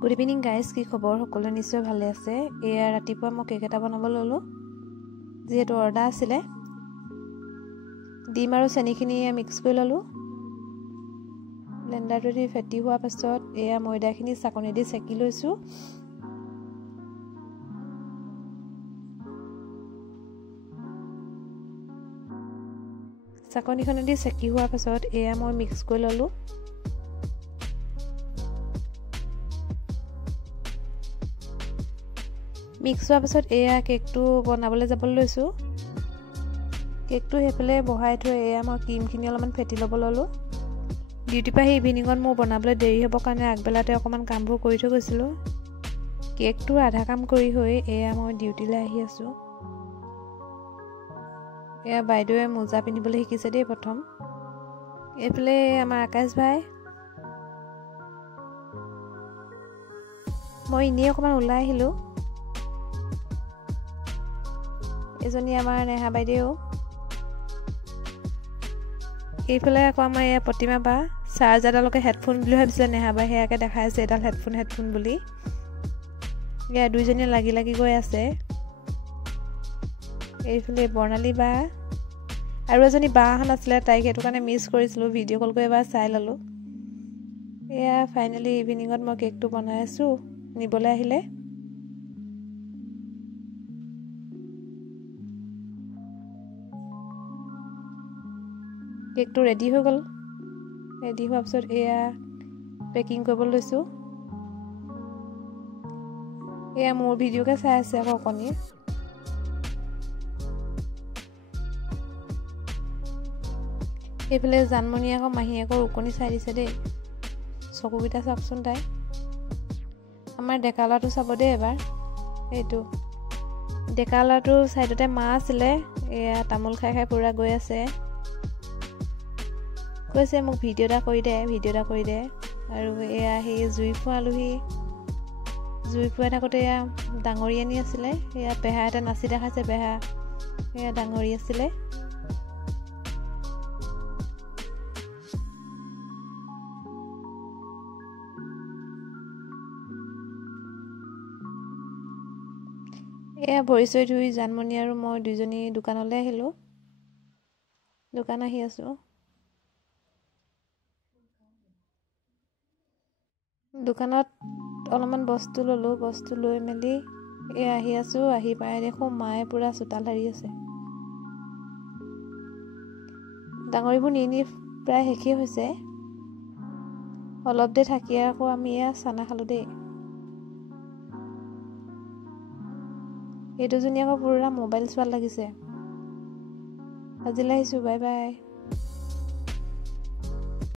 Good evening guys, কি খবৰ? সকলোৱে নিশ্চয় ভালে আছে। এয়া ৰাতিপুৱা মই কেক এটা বনাব ল'লোঁ, যিহেতু অৰ্ডাৰ আছিলে। ডিম আৰু চেনিখিনি মিক্স কৰি ল'লোঁ। ব্লেণ্ডাৰটো দি ফেটি হোৱাৰ পাছত এয়া ময়দাখিনি চাকনি দি চেকি লৈছোঁ। চাকনিখনেদি চেকি হোৱাৰ পাছত এয়া মই মিক্স কৰি ল'লোঁ। মিক্স হোৱাৰ পাছত এয়া কেকটো বনাবলৈ যাবলৈ লৈছোঁ। কেকটো সেইফালে বহাই থৈ এয়া মই ক্ৰীমখিনি অলপমান ফেটি ল'ব ল'লোঁ। ডিউটিৰ পৰা সেই ইভিনিঙত মোৰ বনাবলৈ দেৰি হ'বৰ কাৰণে আগবেলাতে অকণমান কামবোৰ কৰি থৈ গৈছিলোঁ। কেকটো আধা কাম কৰি হৈ এয়া মই ডিউটিলৈ আহি আছোঁ। এয়া বাইদেৱে মোজা পিন্ধিবলৈ শিকিছে দেই প্ৰথম। এইফালে আমাৰ আকাশ ভাই। মই এনেই অকণমান ওলাই আহিলোঁ। এজনী আমাৰ নেহা বাইদেউ। এইফালে আকৌ আমাৰ এয়া প্ৰতিমা বা চাৰ্জাৰডালকে হেডফোন বুলি ভাবিছিলে নেহা বাই, সেয়াকে দেখাই আছে এডাল হেডফোন বুলি। এয়া দুইজনীয়ে লাগি লাগি গৈ আছে। এইফালে বৰ্ণালী বা আৰু এজনী বা এখন আছিলে, তাইক সেইটো কাৰণে মিছ কৰিছিলোঁ। ভিডিঅ' কল কৰি এবাৰ চাই ল'লোঁ। এয়া ফাইনেলি ইভিনিঙত মই কেকটো বনাই আছোঁ, নিবলৈ আহিলে। কেকটো ৰেডি হৈ গ'ল। ৰেডি হোৱাৰ পিছত এয়া পেকিং কৰিব লৈছোঁ। এয়া মোৰ ভিডিঅ'কে চাই আছে আকৌ অকণি। এইফালে জানমণি আকৌ মাহীয়েকৰ ওকণি চাই দিছে দেই। চকুকেইটা চাওকচোন তাই। আমাৰ ডেকা ল'ৰাটো চাব দেই এবাৰ। এইটো ডেকা ল'ৰাটোৰ ছাইডতে মা আছিলে, এয়া তামোল খাই খাই পূৰা গৈ আছে। কৈছে মোক ভিডিঅ' এটা কৰি দে। আৰু এয়া সেই জুই ফুৱা আলহী। জুই ফুৱাই থাকোঁতে এয়া ডাঙৰি আনি আছিলে। এয়া পেহা এটা নাচি দেখাইছে, পেহা এয়া ডাঙৰি আছিলে। এয়া ভৰি চৰি ধুই জানমণি আৰু মই দুইজনী দোকানলৈ আহিলোঁ। দোকান আহি আছোঁ। দোকানত অলপমান বস্তু ল'লোঁ। বস্তু লৈ মেলি আহি আছোঁ। আহি পাই দেখোঁ মায়ে পূৰা চোতাল সাৰি আছে। ডাঙৰিবোৰ নি প্ৰায় শেষেই হৈছে। অলপ দেৰি থাকি আকৌ আমি এয়া চানা খালোঁ দেই। এই দুজনী আকৌ পূৰা মোবাইল চোৱাত লাগিছে। আজিলৈ আহিছোঁ, বাই বাই।